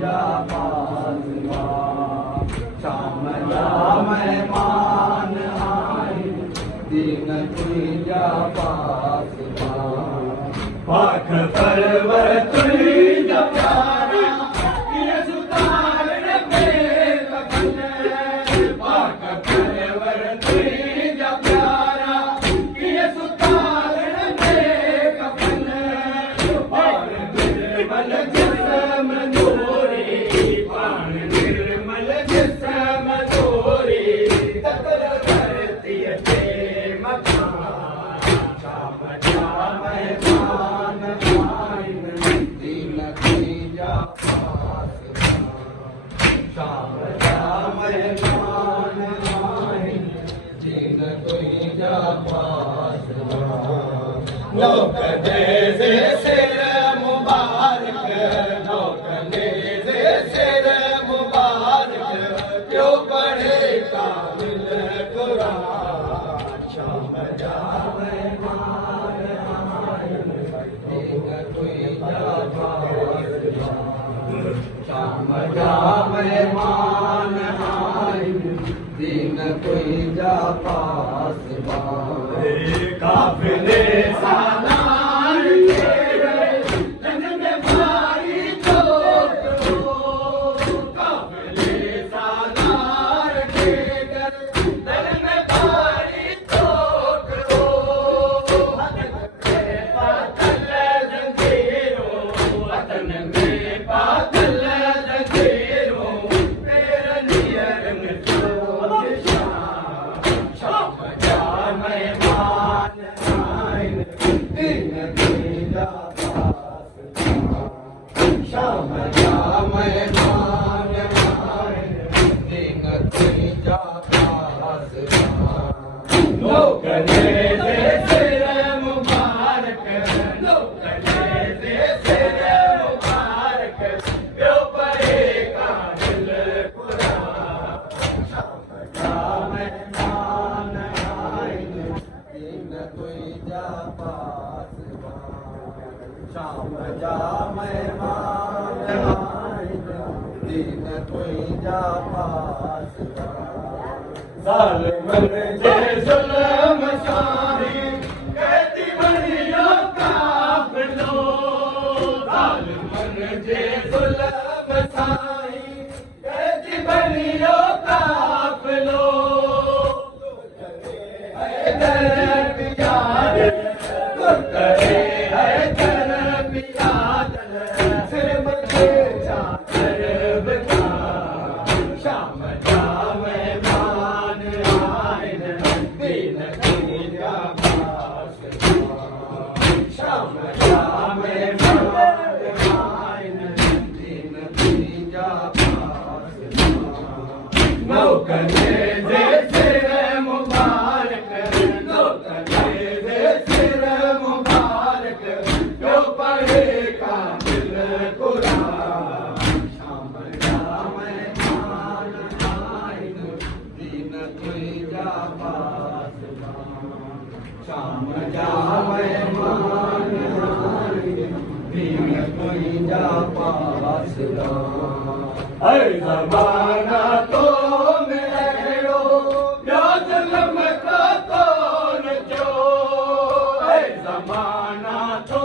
जा पासवा शाम जा मेहमान आए दिन जा पासवा पाख परवर तुझ प्यारा ये सुतार पे कफन पाख परवर तुझ प्यारा ये सुतार पे कफन और निर्मल जिस्म नूरी प्राण निर्मल जिस्म नूरी तकल करती है मकान शाम शाम मान आइन दिन जा पासवा शाम शाम मान आइन दिन जा पासवा लोक दे सिर मुबारक लोक दे सिर मुबारक क्यों पढ़े कामिल कुरान शाम जावे मान आइन दिन जा पासवा शाम जावे मान आइन दिन जा पासवा काफिले सालार तेरे तन में भारी चोट हो काफिले सालार तेरे तन में भारी चोट हो पातल जंजीरों वतन में पातल जंजीरों तेरा नियरंग चोट शाम शाम मान आइन दिन जा पासवा शाम शाम मान आइन दिन जा पासवा लोक दे सिर मुबारक लोक दे सिर मुबारक क्यों पढ़े कामिल कुरान शाम शाम मान आइन दिन जा पासवा शाम शाम मान आइन दिन जा पासवा जालिमन जे जुल्म शाही कहती बनियो काफिलो जालिमन जे जुल्म शाही कहती बनियो काफिलो हैदर बियाद गुरकरे हैदर बियाद सिर मथे चादर बता शाम जावे मान आइन दिन जा पासवा शाम जावे मान आइन दिन जा पासवा लोक दे सिर मुबारक लोक दे सिर मुबारक क्यों पढ़े कामिल कुरान शाम शाम मान आइन दिन जा पासवा शाम शाम मान आइन दिन जा पासवा हर ज़माना तो मेरो या ज़ुल्म का कौन जो हर ज़माना तो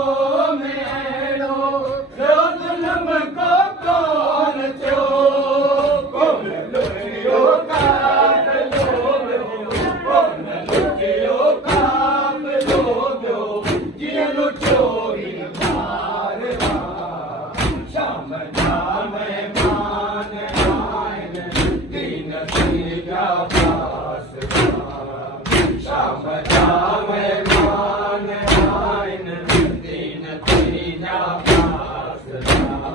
मेरो या ज़ुल्म का कौन जो कौन लुटियो काट लो कौन लुटियो काट लो जिया लुटियो ही बार शाम शाम मान आइन दिन जा पासवा शाम शाम मान आइन दिन जा पासवा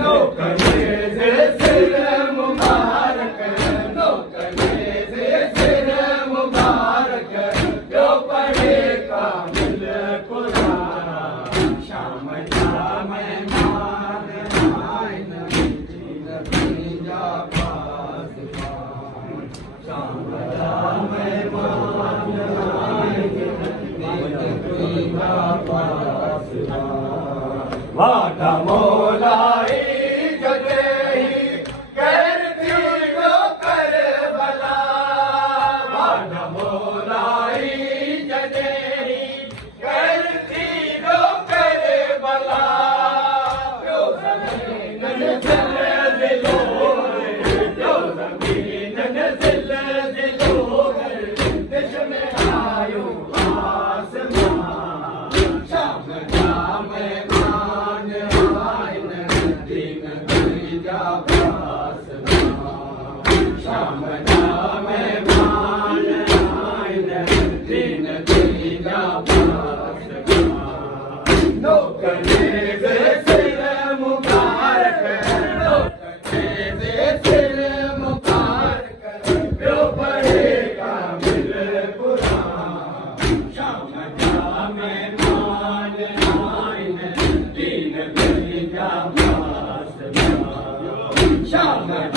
लोक दे सिर मुबारक लोक दे सिर मुबारक क्यों पढ़े कामिल कुरान शाम शाम मान आइन दिन जा पासवा शाम शाम मान आइन दिन जा पासवा वाटा मोलाई Shama